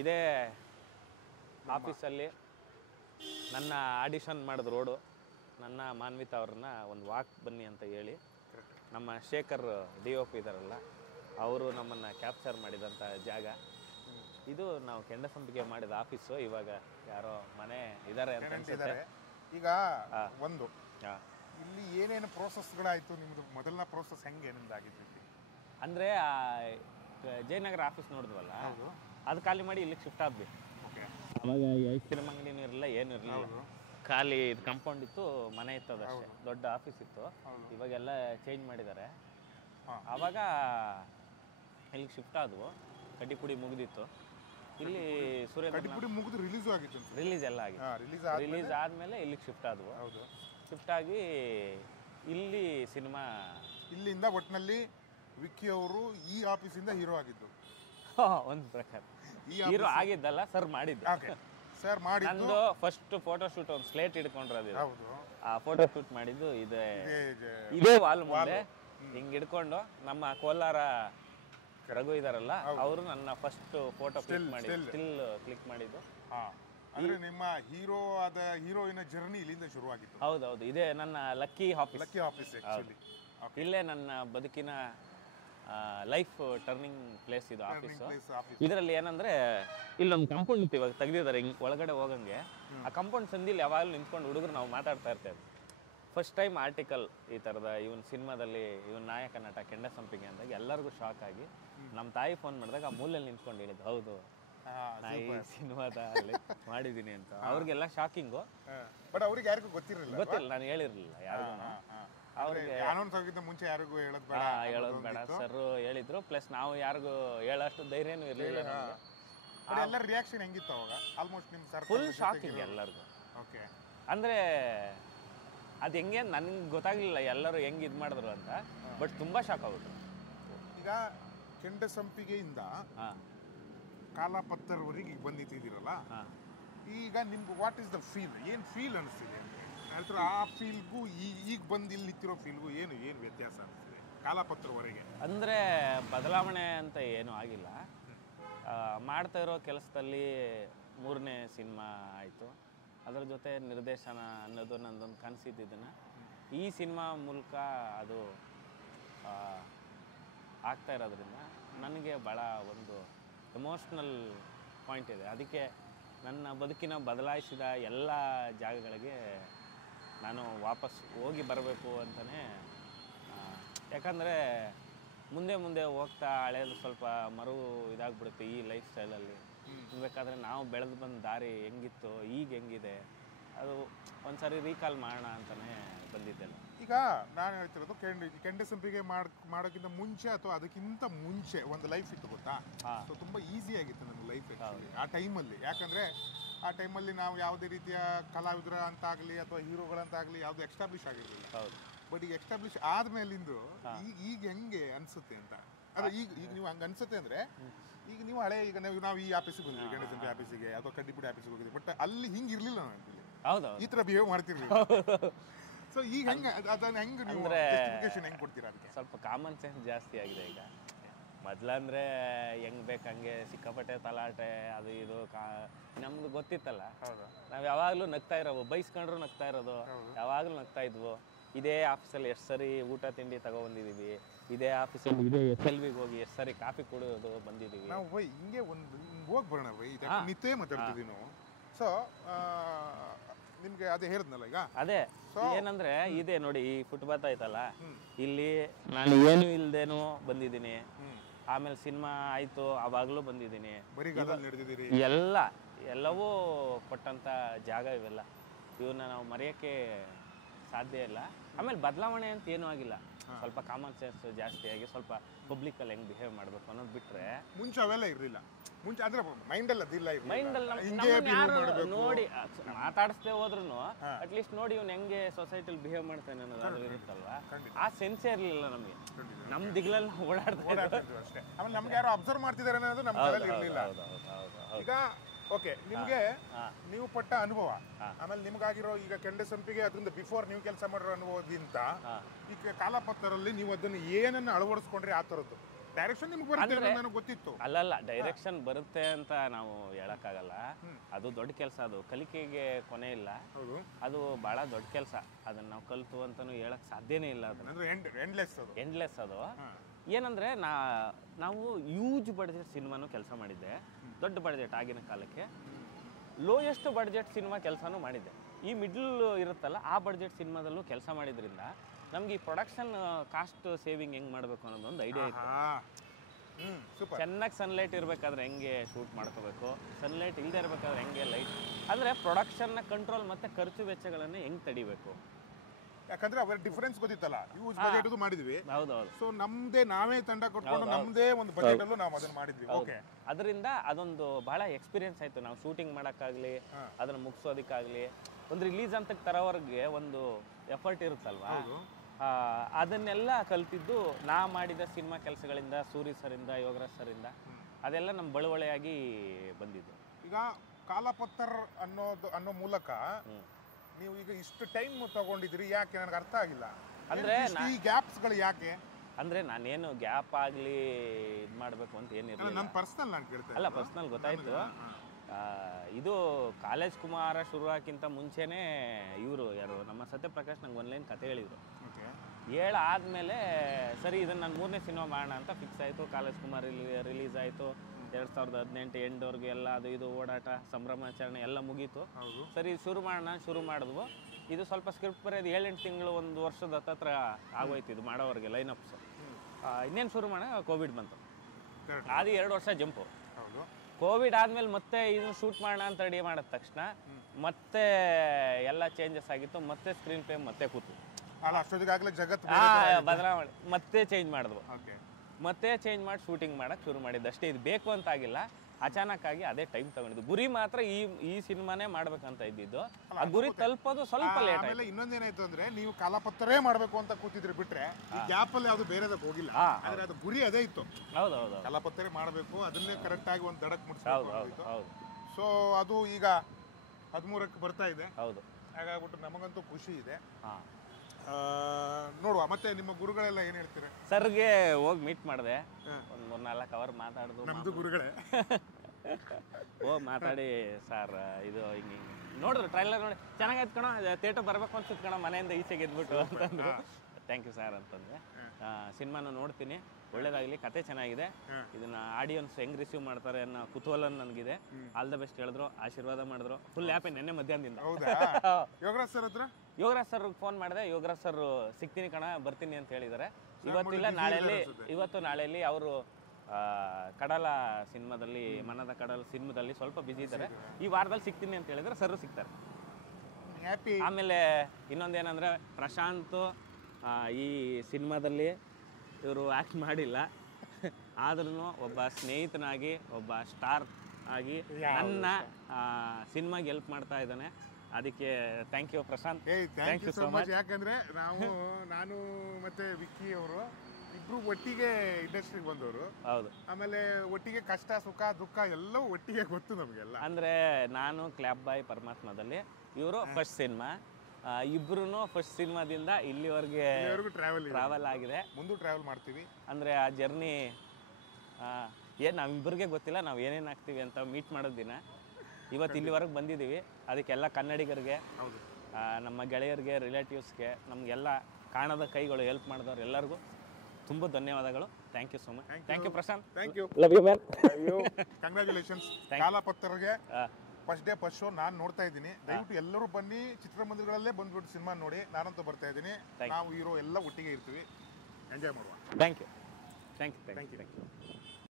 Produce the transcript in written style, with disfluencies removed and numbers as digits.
ಇದೇ ಆಫೀಸಲ್ಲಿ ನನ್ನ ಆಡಿಷನ್ ಮಾಡಿದ ರೋಡು. ನನ್ನ ಮಾನ್ವಿತ ಅವ್ರನ್ನ ಒಂದು ವಾಕ್ ಬನ್ನಿ ಅಂತ ಹೇಳಿ ನಮ್ಮ ಶೇಖರ್ DOP ಇದ್ದಾರಲ್ಲ ಅವರು ನಮ್ಮನ್ನು ಕ್ಯಾಪ್ಚರ್ ಮಾಡಿದಂಥ ಜಾಗ ಇದು. ನಾವು ಕೆಂಡಸಂಪಿಗೆ ಮಾಡಿದ ಆಫೀಸು. ಇವಾಗ ಯಾರೋ ಮನೆ ಇದ್ದಾರೆ ಅಂತ ಅನ್ಸುತ್ತೆ. ಈಗ ಒಂದು ಇಲ್ಲಿ ಏನೇನು ಪ್ರೋಸೆಸ್ಗಳಾಯಿತು ನಿಮ್ಮದು? ಮೊದಲನೇ ಪ್ರೋಸೆಸ್ ಹೆಂಗೆ ನಿಮ್ದಾಗಿದ್ದು? ಅಂದರೆ ಜಯನಗರ ಆಫೀಸ್ ನೋಡಿದ್ವಲ್ಲ, ಅದು ಖಾಲಿ ಮಾಡಿ ಇಲ್ಲಿಗೆ ಶಿಫ್ಟ್ ಆದ್ವಿ. ಅವಾಗ ಐಸ್ಕ್ರೀಮ್ ಅಂಗಡಿನೂ ಇರಲಿಲ್ಲ, ಏನೂ ಇರಲಿಲ್ಲ, ಖಾಲಿ ಇದು ಕಂಪೌಂಡ್ ಇತ್ತು, ಮನೆ ಇತ್ತು, ಅದಷ್ಟೇ. ದೊಡ್ಡ ಆಫೀಸ್ ಇತ್ತು. ಇವಾಗೆಲ್ಲ ಚೇಂಜ್ ಮಾಡಿದ್ದಾರೆ. ಆವಾಗ ಇಲ್ಲಿಗೆ ಶಿಫ್ಟ್ ಆದವು. ಕಡ್ಡಿಪುಡಿ ಮುಗಿದಿತ್ತು. ಇಲ್ಲಿ ರಿಲೀಸ್ ಎಲ್ಲ ಆಗಿತ್ತು. ರಿಲೀಸ್ ಆದಮೇಲೆ ಇಲ್ಲಿಗೆ ಶಿಫ್ಟ್ ಆದವು. ಶಿಫ್ಟ್ ಆಗಿ ಇಲ್ಲಿ ಸಿನಿಮಾ ಇಲ್ಲಿಂದ ಒಟ್ಟಿನಲ್ಲಿ ವಿಕ್ಕಿ ಅವರು ಈ ಆಫೀಸಿಂದ ಹೀರೋ ಆಗಿದ್ದು ಒಂದು ಪ್ರಕಾರ. ಹೀರೋ ಆಗಿದ್ದಲ್ಲ, ಸರ್ ಮಾಡಿದ್ದು. ಸರ್ ಮಾಡಿ ನಂದು ಫಸ್ಟ್ ಫೋಟೋ ಶೂಟ್ ಒಂದು ಸ್ಲೇಟ್ ಹಿಡ್ಕೊಂಡ್ರದು. ಆ ಫೋಟೋ ಶೂಟ್ ಮಾಡಿದ್ದು ಇದೇ ವಾಲ್ ಮುಂದೆ ಹಿಂಗೆ ಹಿಡ್ಕೊಂಡು ನಮ್ಮ ಕೋಲಾರ ರಘು ಇದಾರಲ್ಲ ಅವರು ನನ್ನ ಫಸ್ಟ್ ಫೋಟೋ ಕ್ಲಿಕ್ ಮಾಡಿ ಸ್ಟಿಲ್ ಕ್ಲಿಕ್ ಮಾಡಿದ್ದು. ಅಂದ್ರೆ ನಿಮ್ಮ ಹೀರೋ ಆದ ಹೀರೋಯಿನ ಜರ್ನಿ ಇಲ್ಲಿಂದ ಶುರುವಾಗಿತ್ತು. ಹೌದೌದು, ಇದೇ ನನ್ನ ಲಕ್ಕಿ ಆಫೀಸ್. ಇಲ್ಲೇ ನನ್ನ ಬದುಕಿನ ಲೈಫ್ ಟರ್ನಿಂಗ್ ಪ್ಲೇಸ್ ಇದು ಆಫೀಸು. ಇದರಲ್ಲಿ ಏನಂದ್ರೆ ಇಲ್ಲೊಂದು ಕಾಂಪೌಂಡ್ ಇತ್ತು, ಇವಾಗ ತೆಗ್ದಿದ್ದಾರೆ. ಹಿಂಗೆ ಒಳಗಡೆ ಹೋಗಂಗೆ ಆ ಕಾಂಪೌಂಡ್ ಸಂದಿಲ್ಲಿ ಯಾವಾಗಲೂ ನಿಂತ್ಕೊಂಡು ಹುಡುಗರು ನಾವು ಮಾತಾಡ್ತಾ ಇರ್ತೇವೆ. ಫಸ್ಟ್ ಟೈಮ್ ಆರ್ಟಿಕಲ್ ಈ ಥರದ ಇವನ್ ಸಿನಿಮಾದಲ್ಲಿ ಇವನ್ ನಾಯಕ ನಟ ಕೆಂಡಸಂಪಿಗೆ ಅಂದಾಗ ಎಲ್ಲರಿಗೂ ಶಾಕ್ ಆಗಿ ನಮ್ಮ ತಾಯಿ ಫೋನ್ ಮಾಡಿದಾಗ ಆ ಮೂಲೆಯಲ್ಲಿ ನಿಂತ್ಕೊಂಡು ಹೇಳಿದ್ದು, ಹೌದು ನಾ ಈ ಸಿನಿಮಾದಲ್ಲಿ ಮಾಡಿದ್ದೀನಿ ಅಂತ. ಅವ್ರಿಗೆಲ್ಲ ಶಾಕಿಂಗು. ಬಟ್ ಅವ್ರಿಗೆ ಯಾರಿಗೂ ಗೊತ್ತಿಲ್ಲ, ನಾನು ಹೇಳಿರ್ಲಿಲ್ಲ ಯಾರಿಗೂ. ಅವ್ರಿಗೆ ಮುಂಚೆ ಯಾರಿಗೂ ಹೇಳೋದು ಬೇಡ ಸರ್ ಹೇಳಿದ್ರು. ಪ್ಲಸ್ ನಾವು ಯಾರಿಗೂ ಹೇಳೋಷ್ಟು ಧೈರ್ಯನೂ ಇರಲಿಲ್ಲ ನಮಗೆ. ಎಲ್ಲರ ರಿಯಾಕ್ಷನ್ ಹೆಂಗಿತ್ತು ಅವಾಗ? ಆಲ್ಮೋಸ್ಟ್ ನಿಮ್ಮ ಸರ್ ಫುಲ್ ಶಾಕಿಂಗ್ ಎಲ್ಲರಿಗೂ. ಅಂದರೆ ಅದು ಹೆಂಗೆ ನನಗೆ ಗೊತ್ತಾಗಲಿಲ್ಲ ಎಲ್ಲರೂ ಹೆಂಗೆ ಇದು ಮಾಡಿದ್ರು ಅಂತ. ಬಟ್ ತುಂಬ ಶಾಕ್ ಆಗ್ಬಿಟ್ರು. ಈಗ ಕೆಂಡಸಂಪಿಗೆಯಿಂದ ಕಾಲಾಪತ್ತರ್ವರೆಗೆ ಈಗ ಬಂದಿದ್ದೀರಲ್ಲ, ಈಗ ನಿಮ್ಗೆ ವಾಟ್ ಇಸ್ ದ ಫೀಲ್? ಏನು ಫೀಲ್ ಅನಿಸ್ತಿದೆ ಹೇಳ್ತಾರೆ? ಆ ಫೀಲ್ಗೂ ಈಗ ಬಂದು ಇಲ್ಲಿ ನಿಂತಿರೋ ಫೀಲ್ಗೂ ಏನು ವ್ಯತ್ಯಾಸ ಅನಿಸ್ತಿದೆ ಕಾಲಾಪತ್ರವರೆಗೆ? ಅಂದರೆ ಬದಲಾವಣೆ ಅಂತ ಏನೂ ಆಗಿಲ್ಲ. ಮಾಡ್ತಾ ಇರೋ ಕೆಲಸದಲ್ಲಿ 3ನೇ ಸಿನಿಮಾ ಆಯಿತು. ಅದರ ಜೊತೆ ನಿರ್ದೇಶನ ಅನ್ನೋದು ನಂದೊಂದು ಕನಸಿದ್ದನ್ನು ಈ ಸಿನಿಮಾ ಮೂಲಕ ಅದು ಆಗ್ತಾ ಇರೋದ್ರಿಂದ ನನಗೆ ಭಾಳ ಒಂದು ಎಮೋಷ್ನಲ್ ಪಾಯಿಂಟ್ ಇದೆ. ಅದಕ್ಕೆ ನನ್ನ ಬದುಕಿನ ಬದಲಾಯಿಸಿದ ಎಲ್ಲ ಜಾಗಗಳಿಗೆ ನಾನು ವಾಪಸ್ ಹೋಗಿ ಬರಬೇಕು ಅಂತಲೇ. ಯಾಕಂದರೆ ಮುಂದೆ ಹೋಗ್ತಾ ಹಳೇದು ಸ್ವಲ್ಪ ಮರು ಇದಾಗ್ಬಿಡುತ್ತೆ ಈ ಲೈಫ್ ಸ್ಟೈಲಲ್ಲಿ. ಬೇಕಾದರೆ ನಾವು ಬೆಳೆದು ಬಂದ ದಾರಿ ಹೆಂಗಿತ್ತು, ಈಗ ಹೆಂಗಿದೆ, ಅದು ಒಂದ್ಸರಿ ರೀಕಾಲ್ ಮಾಡೋಣ ಅಂತಲೇ ಬಂದಿದ್ದೆಲ್ಲ. ಈಗ ನಾನು ಹೇಳ್ತಿರೋದು ಕೆಂಡಸಂಪಿಗೆ ಮಾಡೋಕ್ಕಿಂತ ಮುಂಚೆ ಅಥವಾ ಅದಕ್ಕಿಂತ ಮುಂಚೆ ಒಂದು ಲೈಫ್ ಇತ್ತು ಗೊತ್ತಾ? ಸೊ ತುಂಬ ಈಸಿ ಆಗಿತ್ತು ನಮ್ಮ ಲೈಫ್ ಆ ಟೈಮಲ್ಲಿ. ಯಾಕಂದರೆ ಆ ಟೈಮಲ್ಲಿ ನಾವು ಯಾವುದೇ ರೀತಿಯ ಕಲಾವಿದರ ಅಂತಾಗಲಿ ಅಥವಾ ಹೀರೋಗಳಂತಾಗಲಿ ಯಾವುದು ಎಕ್ಸ್ಟಾಬ್ಲಿಷ್ ಆಗಿರಲಿಲ್ಲ. ಹೌದು. ಬಟ್ ಈಗ ಎಕ್ಸ್ಟಾಬ್ಲಿಷ್ ಆದ್ಮೇಲಿಂದು ಈಗ ಹೆಂಗೆ ಅನ್ಸುತ್ತೆ ಅಂತ? ಅದೇ ಈಗ ನೀವು ಹಂಗೆ ಅನ್ಸುತ್ತೆ ಅಂದರೆ ಈಗ ನೀವು ಹಳೆ ಈಗ ನಾವು ಈ ಆಫೀಸಿಗೆ ಬಂದಿದ್ದೀವಿ, ಕೆಂಡಸಂಪಿ ಆಫೀಸಿಗೆ ಅಥವಾ ಕಡ್ಡಿಪುಡಿ ಆಫೀಸಿಗೆ ಹೋಗಿದ್ದೀವಿ. ಬಟ್ ಅಲ್ಲಿ ಹಿಂಗೆ ಇರಲಿಲ್ಲ ನಾವು ಅಂತೇಳಿ. ಹೌದು, ಈ ಥರ ಬಿಹೇವ್ ಮಾಡ್ತಿರ್ಲಿಲ್ಲ. ಸೊ ಈಗ ಹೆಂಗೆ ಅದನ್ನ ಹೆಂಗೆ ನೀವು ಜಸ್ಟಿಫಿಕೇಶನ್ ಹೆಂಗೆ ಕೊಡ್ತೀರಾ? ಅದಕ್ಕೆ ಸ್ವಲ್ಪ ಕಾಮನ್ ಸೆನ್ಸ್ ಜಾಸ್ತಿ ಆಗಿದೆ ಈಗ. ಮೊದಲಂದ್ರೆ ಹೆಂಗೆ ಬೇಕು ಹಂಗೆ ಸಿಕ್ಕಾಪಟ್ಟೆ ತಲಾಟೆ ಅದು ಇದು ನಮ್ದು ಗೊತ್ತಿತ್ತಲ್ಲ. ನಾವು ಯಾವಾಗಲೂ ನಗ್ತಾ ಇರೋವು, ಬೈಸ್ಕೊಂಡ್ರು ನಗ್ತಾ ಇರೋದು, ಯಾವಾಗಲೂ ನಗ್ತಾ ಇದ್ವು. ಇದೇ ಆಫೀಸಲ್ಲಿ ಎಷ್ಟು ಸರಿ ಊಟ ತಿಂಡಿ ತಗೊಬಂದಿದ್ದೀವಿ, ಇದೇ ಆಫೀಸಲ್ಲಿ ಇದೇ SLVಗೆ ಹೋಗಿ ಎಷ್ಟು ಸರಿ ಕಾಫಿ ಕುಡಿಯೋದು ಬಂದಿದ್ದೀವಿ. ನಾವು ಹಿಂಗೆ ಒಂದು ಹೋಗಿ ಬರೋಣ ನಿತ್ಯ ಮಾತಾಡ್ತಿದ್ದೀವಿ ನಾವು. ಸೊ ನಿಮ್ಗೆ ಅದೇ ಹೇಳಿದ್ನಲ್ಲ ಈಗ, ಅದೇ ಏನಂದ್ರೆ ಇದೆ ನೋಡಿ, ಈ ಫುಟ್ಪಾತ್ ಆಯ್ತಲ್ಲ, ಇಲ್ಲಿ ನಾನು ಏನು ಇಲ್ದೇನು ಬಂದಿದ್ದೀನಿ. ಆಮೇಲೆ ಸಿನಿಮಾ ಆಯ್ತು ಆವಾಗಲೂ ಬಂದಿದ್ದೀನಿ. ಎಲ್ಲವೂ ಕೊಟ್ಟಂತ ಜಾಗ ಇವೆಲ್ಲ. ಇವನ್ನ ನಾವು ಮರೆಯೋಕ್ಕೆ ಸಾಧ್ಯ ಇಲ್ಲ. ಆಮೇಲೆ ಬದಲಾವಣೆ ಅಂತ ಏನೂ ಆಗಿಲ್ಲ. ಸ್ವಲ್ಪ ಕಾಮನ್ ಸೆನ್ಸ್ ಜಾಸ್ತಿ ಆಗಿ ಸ್ವಲ್ಪ ಪಬ್ಲಿಕಲ್ಲಿ ಹೆಂಗೆ ಬಿಹೇವ್ ಮಾಡಬೇಕು ಅನ್ನೋದು ಬಿಟ್ಟರೆ ಮುಂಚೆ ಅವೆಲ್ಲ ಇರಲಿಲ್ಲ. ಮುಂಚೆ ಅಂದ್ರೆ ಮೈಂಡಲ್ಲಿ ನೋಡಿ ಮಾತಾಡಿಸ್ದೇ ಹೋದ್ರು ಅಟ್ಲೀಸ್ಟ್ ನೋಡಿ ಇವ್ನು ಹೆಂಗೆ ಸೊಸೈಟಿಲಿ ಬಿಹೇವ್ ಮಾಡ್ತಾನೆ ಅನ್ನೋದು ಅದು ಇರುತ್ತಲ್ವಾ, ಆ ಸೆನ್ಸೇ ಇರಲಿಲ್ಲ ನಮಗೆ. ನಮ್ಮ ದಿಗ್ಲಲ್ಲಿ ಓಡಾಡ್ತಾ ಅಷ್ಟೇ. ಆಮೇಲೆ ನಮ್ಗೆ ಯಾರು ಅಬ್ಸರ್ವ್ ಮಾಡ್ತಿದ್ದಾರೆ ಅನ್ನೋದು ನಮ್ಮ ತಲೆಯಲ್ಲಿ ಇರಲಿಲ್ಲ. ಈಗ ಓಕೆ, ನಿಮ್ಗೆ ನೀವು ಪಟ್ಟ ಅನುಭವ, ಆಮೇಲೆ ನಿಮ್ಗಾಗಿರೋ ಈಗ ಕೆಂಡಸಂಪಿಗೆ ಅದರಿಂದ ಬಿಫೋರ್ ನೀವು ಕೆಲಸ ಮಾಡಿರೋ ಅನುಭವದಿಂದ ಈಗ ಕಾಲಾಪತ್ತರಲ್ಲಿ ನೀವು ಅದನ್ನು ಏನನ್ನು ಅಳವಡಿಸ್ಕೊಂಡ್ರೆ ಆ ಥರದ್ದು ಡೈರೆಕ್ಷನ್ ನಿಮ್ಗೆ ಬರುತ್ತೆ ನನಗೆ ಗೊತ್ತಿತ್ತು. ಅಲ್ಲಲ್ಲ, ಡೈರೆಕ್ಷನ್ ಬರುತ್ತೆ ಅಂತ ನಾವು ಹೇಳಕ್ಕಾಗಲ್ಲ. ಅದು ದೊಡ್ಡ ಕೆಲಸ, ಅದು ಕಲಿಕೆಗೆ ಕೊನೆ ಇಲ್ಲ. ಅದು ಬಹಳ ದೊಡ್ಡ ಕೆಲಸ. ಅದನ್ನ ನಾವು ಕಲಿತು ಅಂತಾನು ಹೇಳಕ್ ಸಾಧ್ಯನೇ ಇಲ್ಲ. ಎಂಡ್ಲೆಸ್ ಅದು. ಏನಂದ್ರೆ ನಾವು ಯೂಜ್ ಬಡ್ಜೆಟ್ ಸಿನಿಮಾನು ಕೆಲಸ ಮಾಡಿದ್ದೆ, ದೊಡ್ಡ ಬಡ್ಜೆಟ್ ಆಗಿನ ಕಾಲಕ್ಕೆ. ಲೋಯೆಸ್ಟ್ ಬಡ್ಜೆಟ್ ಸಿನಿಮಾ ಕೆಲಸನೂ ಮಾಡಿದ್ದೆ. ಈ ಮಿಡ್ಲ್ ಇರುತ್ತಲ್ಲ, ಆ ಬಡ್ಜೆಟ್ ಸಿನಿಮಾದಲ್ಲೂ ಕೆಲಸ ಮಾಡಿದ್ರಿಂದ ನಮ್ಗೆ ಈ ಪ್ರೊಡಕ್ಷನ್ ಕಾಸ್ಟ್ ಸೇವಿಂಗ್ ಹೆಂಗ್ ಮಾಡಬೇಕು ಅನ್ನೋದೊಂದು ಐಡಿಯಾ ಇತ್ತು. ಚೆನ್ನಾಗಿ ಸನ್ಲೈಟ್ ಇರಬೇಕಾದ್ರೆ ಹೆಂಗೆ ಶೂಟ್ ಮಾಡ್ಕೋಬೇಕು, ಸನ್ಲೈಟ್ ಇಲ್ಲದೆ ಇರಬೇಕಾದ್ರೆ ಹೆಂಗೆ ಲೈಟ್, ಅಂದರೆ ಪ್ರೊಡಕ್ಷನ್ನ ಕಂಟ್ರೋಲ್ ಮತ್ತು ಖರ್ಚು ವೆಚ್ಚಗಳನ್ನು ಹೆಂಗೆ ತಡಿಬೇಕು. ಯಾಕಂದ್ರೆ ಅವರ ಡಿಫರೆನ್ಸ್ ಗೊತ್ತಿತ್ತಲ್ಲ, ಯೂಸ್ ಬಜೆಟ್ ಮಾಡಿದ್ವಿ. ಹೌದೌದು. ಸೊ ನಾವೇ ತಂಡ ಕೊಟ್ಕೊಂಡು ನಮ್ದೇ ಒಂದು ಬಜೆಟ್ ಅಲ್ಲೂ ನಾವು ಅದನ್ನ ಮಾಡಿದ್ವಿ. ಓಕೆ, ಅದರಿಂದ ಅದೊಂದು ಬಹಳ ಎಕ್ಸ್ಪೀರಿಯನ್ಸ್ ಆಯ್ತು. ನಾವು ಶೂಟಿಂಗ್ ಮಾಡೋಕ್ಕಾಗಲಿ, ಅದನ್ನ ಮುಗಿಸೋದಕ್ಕಾಗಲಿ, ಒಂದು ರಿಲೀಸ್ ಅಂತ ತರೋವರೆಗೆ ಒಂದು ಎಫರ್ಟ್ ಇರುತ್ತಲ್ವಾ, ಅದನ್ನೆಲ್ಲ ಕಲ್ತಿದ್ದು ನಾ ಮಾಡಿದ ಸಿನಿಮಾ ಕೆಲಸಗಳಿಂದ, ಸೂರಿ ಸರಿಂದ, ಯೋಗರಾಜ್ ಸರಿಂದ, ಅದೆಲ್ಲ ನಮ್ಮ ಬಳುವಳಿಯಾಗಿ ಬಂದಿದ್ದು. ಈಗ ಕಾಲಪತ್ತರ್ ಅನ್ನೋ ಮೂಲಕ ನೀವು ಈಗ ಇಷ್ಟು ಟೈಮ್ ತಗೊಂಡಿದ್ರಿ, ಯಾಕೆ ನನಗೆ ಅರ್ಥ ಆಗಿಲ್ಲ. ಅಂದ್ರೆ ಈ ಗ್ಯಾಪ್ಸ್ಗಳು ಯಾಕೆ? ಅಂದ್ರೆ ನಾನೇನು ಗ್ಯಾಪ್ ಆಗಲಿ ಇದು ಮಾಡಬೇಕು ಅಂತ ಏನಿರಲಿಲ್ಲ. ನನ್ನ ಪರ್ಸನಲ್ ನಾನು ಕೇಳ್ತೇನೆ. ಅಲ್ಲ, ಪರ್ಸನಲ್ ಗೊತ್ತಾಯ್ತು. ಇದು ಕಾಲೇಜ್ ಕುಮಾರ ಶುರುವಾಕ್ಕಿಂತ ಮುಂಚೆನೇ ಇವರು ಯಾರು ನಮ್ಮ ಸತ್ಯಪ್ರಕಾಶ್ ನಂಗೆ ಒಂದು ಲೈನ್ ಕತೆ ಹೇಳಿದರು. ಹೇಳಾದ್ಮೇಲೆ ಸರಿ ಇದನ್ನು ನಾನು 3ನೇ ಸಿನಿಮಾ ಮಾಡೋಣ ಅಂತ ಫಿಕ್ಸ್ ಆಯಿತು. ಕಾಲೇಜ್ ಕುಮಾರ್ ರಿಲೀಸ್ ಆಯಿತು 2018 ಎಂಡ್ವರೆಗೆ. ಎಲ್ಲ ಅದು ಇದು ಓಡಾಟ, ಸಂಭ್ರಮಾಚರಣೆ ಎಲ್ಲ ಮುಗೀತು. ಸರಿ ಶುರು ಮಾಡಿದ್ವು. ಇದು ಸ್ವಲ್ಪ ಸ್ಕ್ರಿಪ್ಟ್ ಬರೆಯೋದು 7-8 ತಿಂಗಳು, 1 ವರ್ಷದ ಹತ್ತತ್ರ ಆಗೋಯ್ತು ಇದು ಮಾಡೋರಿಗೆ ಲೈನಪ್ಸ್. ಇನ್ನೇನು ಶುರು ಮಾಡೋಣ, ಕೋವಿಡ್ ಬಂತು. ಅದು 2 ವರ್ಷ ಜಂಪು. ಕೋವಿಡ್ ಆದ್ಮೇಲೆ ಮತ್ತೆ ಇದನ್ನು ಶೂಟ್ ಮಾಡೋಣ ಅಂತ ರೆಡಿ ಮಾಡಿದ ತಕ್ಷಣ ಮತ್ತೆ ಎಲ್ಲ ಚೇಂಜಸ್ ಆಗಿತ್ತು. ಮತ್ತೆ ಸ್ಕ್ರೀನ್ ಪ್ಲೇ ಮತ್ತೆ ಕೂತು ಬದಲಾವಣೆ ಮತ್ತೆ ಚೇಂಜ್ ಮಾಡಿದ್ವು. ಮತ್ತೆ ಚೇಂಜ್ ಮಾಡಿ ಶೂಟಿಂಗ್ ಮಾಡಕ್ ಶುರು ಮಾಡಿದ್ದು ಅಷ್ಟೇ. ಇದು ಬೇಕು ಅಂತ ಆಗಿಲ್ಲ, ಅಚಾನಕ್ ಆಗಿ ಅದೇ ಟೈಮ್ ತಗೊಂಡಿದ್ದು. ಗುರಿ ಮಾತ್ರ ಈ ಸಿನಿಮಾನೇ ಮಾಡ್ಬೇಕಂತ ಇದ್ದಿದ್ದು. ಆ ಗುರಿ ತಲುಪೋದು ಸ್ವಲ್ಪ ಲೇಟ್ ಆಯ್ತು. ಇನ್ನೊಂದೇನಾಯ್ತು ಅಂದ್ರೆ, ನೀವು ಕಾಲಪತ್ರೇ ಮಾಡ್ಬೇಕು ಅಂತ ಕೂತಿದ್ರೆ ಬಿಟ್ರೆ ಈ ಗ್ಯಾಪ್ ಅಲ್ಲಿ ಯಾವ್ದು ಬೇರೆದಕ್ಕೆ ಹೋಗಿಲ್ಲ. ಆದ್ರೆ ಅದು ಗುರಿ ಅದೇ ಇತ್ತು. ಹೌದೌದು, ಕಾಲಪತ್ರೇ ಮಾಡ್ಬೇಕು, ಅದನ್ನೇ ಕರೆಕ್ಟ್ ಆಗಿ ಒಂದು ದಡಕ್ ಮುಟ್ಸ್ಬೇಕು. ಸೊ ಅದು ಈಗ 13ಕ್ಕೆ ಬರ್ತಾ ಇದೆ. ಹೌದು, ಹಾಗಾಗ್ಬಿಟ್ಟು ನಮಗಂತೂ ಖುಷಿ ಇದೆ. ನೋಡುವ. ಮತ್ತೆ ನಿಮ್ಮ ಗುರುಗಳೆಲ್ಲ ಏನ್ ಹೇಳ್ತಾರೆ? ಸರ್ಗೆ ಹೋಗಿ ಮೀಟ್ ಮಾಡಿದೆ, ಒಂದು 3-4 ಅವರ್ ಮಾತಾಡಿದ್ರು. ನಮ್ದು ಗುರುಗಳೇ ಹೋಗಿ ಮಾತಾಡಿ, ಸರ್ ಇದು ಹಿಂಗೆ ನೋಡಿದ್ರು, ಟ್ರೈಲರ್ ನೋಡಿ ಚೆನ್ನಾಗಾಯ್ತು ಕಣೋ, ಥಿಯೇಟರ್ ಬರ್ಬೇಕು ಅನ್ಸುತ್ತೆ ಕಣೋ ಮನೆಯಿಂದ ಈಚೆಗೆ ಎದ್ಬಿಟ್ಟು ಅಂತಂದ್ರು. ಥ್ಯಾಂಕ್ ಯು ಸರ್ ಅಂತಂದ್ರೆ. ಸಿನಿಮಾನು ನೋಡ್ತೀನಿ, ಒಳ್ಳೇದಾಗಲಿ, ಕತೆ ಚೆನ್ನಾಗಿದೆ, ಇದನ್ನ ಆಡಿಯನ್ಸ್ ಹೆಂಗ್ ರಿಸೀವ್ ಮಾಡ್ತಾರೆ ಅನ್ನೋ ಕುತೂಹಲ ನನಗಿದೆ. ಆಲ್ ದ ಬೆಸ್ಟ್ ಹೇಳಿದ್ರು, ಆಶೀರ್ವಾದ ಮಾಡಿದ್ರು. Full happy. ನೆನ್ನೆ ಮಧ್ಯಾಹ್ನದಿಂದ ಯೋಗರಾಜ್ ಸರ್ ಹತ್ರ ಫೋನ್ ಮಾಡಿದೆ. ಯೋಗರಾಜ್ ಸರ್ ಸಿಗ್ತೀನಿ ಕಣ, ಬರ್ತೀನಿ ಅಂತ ಹೇಳಿದ್ದಾರೆ. ಇವತ್ತು ನಾಳೆಯಲ್ಲಿ ಅವರು ಕಡಲ ಸಿನಿಮಾದಲ್ಲಿ, ಮನದ ಕಡಲ ಸಿನಿಮಾದಲ್ಲಿ ಸ್ವಲ್ಪ ಬಿಸಿ ಇದ್ದಾರೆ. ಈ ವಾರದಲ್ಲಿ ಸಿಗ್ತೀನಿ ಅಂತ ಹೇಳಿದ್ರೆ ಸರ್ ಸಿಗ್ತಾರೆ. ಆಮೇಲೆ ಇನ್ನೊಂದೇನಂದ್ರೆ, ಪ್ರಶಾಂತ್ ಈ ಸಿನಿಮಾದಲ್ಲಿ ಇವರು ಆ್ಯಕ್ಟ್ ಮಾಡಿಲ್ಲ, ಆದ್ರೂ ಒಬ್ಬ ಸ್ನೇಹಿತನಾಗಿ, ಒಬ್ಬ ಸ್ಟಾರ್ ಆಗಿ ನನ್ನ ಸಿನಿಮಾಗೆ ಹೆಲ್ಪ್ ಮಾಡ್ತಾ ಇದ್ದಾನೆ. ಅದಕ್ಕೆ thank you Prashanth. Thank you so much. ಯಾಕಂದ್ರೆ ನಾನು ಮತ್ತೆ ವಿಕ್ಕಿ ಅವರು ಇಬ್ರು ಒಟ್ಟಿಗೆ ಇಂಡಸ್ಟ್ರಿಗೆ ಬಂದವರು. ಹೌದು. ಆಮೇಲೆ ಒಟ್ಟಿಗೆ ಕಷ್ಟ, ಸುಖ, ದುಃಖ ಎಲ್ಲವೂ ಒಟ್ಟಿಗೆ ಗೊತ್ತು ನಮಗೆಲ್ಲ. ಅಂದ್ರೆ ನಾನು ಕ್ಲಾಪ್ ಬಾಯ್ ಪರಮಾತ್ಮದಲ್ಲಿ, ಇವರು ಫಸ್ಟ್ ಸಿನಿಮಾ. ಇಬ್ರು ಫಸ್ಟ್ ಸಿನಿಮಾದಿಂದ ಇಲ್ಲಿವರೆಗೆ ಟ್ರಾವೆಲ್ ಆಗಿದೆ. ಮುಂದೆ ಟ್ರಾವೆಲ್ ಮಾಡ್ತೀವಿ. ಅಂದ್ರೆ ಆ ಜರ್ನಿ ಏನು ನಮ್ಮಿಬ್ಬರಿಗೆ ಗೊತ್ತಿಲ್ಲ, ನಾವು ಏನೇನು ಆಗ್ತೀವಿ ಅಂತ ಮೀಟ್ ಮಾಡೋದು ದಿನ. ಇವತ್ತು ಇಲ್ಲಿವರೆಗೆ ಬಂದಿದ್ದೀವಿ. ಅದಕ್ಕೆಲ್ಲ ಕನ್ನಡಿಗರಿಗೆ, ನಮ್ಮ ಗೆಳೆಯರಿಗೆ, ರಿಲೇಟಿವ್ಸ್ಗೆ, ನಮಗೆಲ್ಲ ಕಾಣದ ಕೈಗಳು ಹೆಲ್ಪ್ ಮಾಡಿದವ್ರು ಎಲ್ಲರಿಗೂ ತುಂಬ ಧನ್ಯವಾದಗಳು. Thank you so much. Thank you Prashanth. Thank you. Love you man. Congratulations. ಕಾಲಪತ್ರಗೆ ಫಸ್ಟ್ ಡೇ ಫಸ್ಟ್ ಶೋ ನಾನು ನೋಡ್ತಾ ಇದ್ದೀನಿ. ದಯವಿಟ್ಟು ಎಲ್ಲರೂ ಬನ್ನಿ, ಚಿತ್ರಮಂದಿರಗಳಲ್ಲೇ ಬಂದ್ಬಿಟ್ಟು ಸಿನಿಮಾ ನೋಡಿ. ನಾನಂತೂ ಬರ್ತಾ ಇದ್ದೀನಿ. ನಾವು ಹೀರೋ ಎಲ್ಲ ಒಟ್ಟಿಗೆ ಇರ್ತೀವಿ, ಎಂಜಾಯ್ ಮಾಡುವ. Thank you.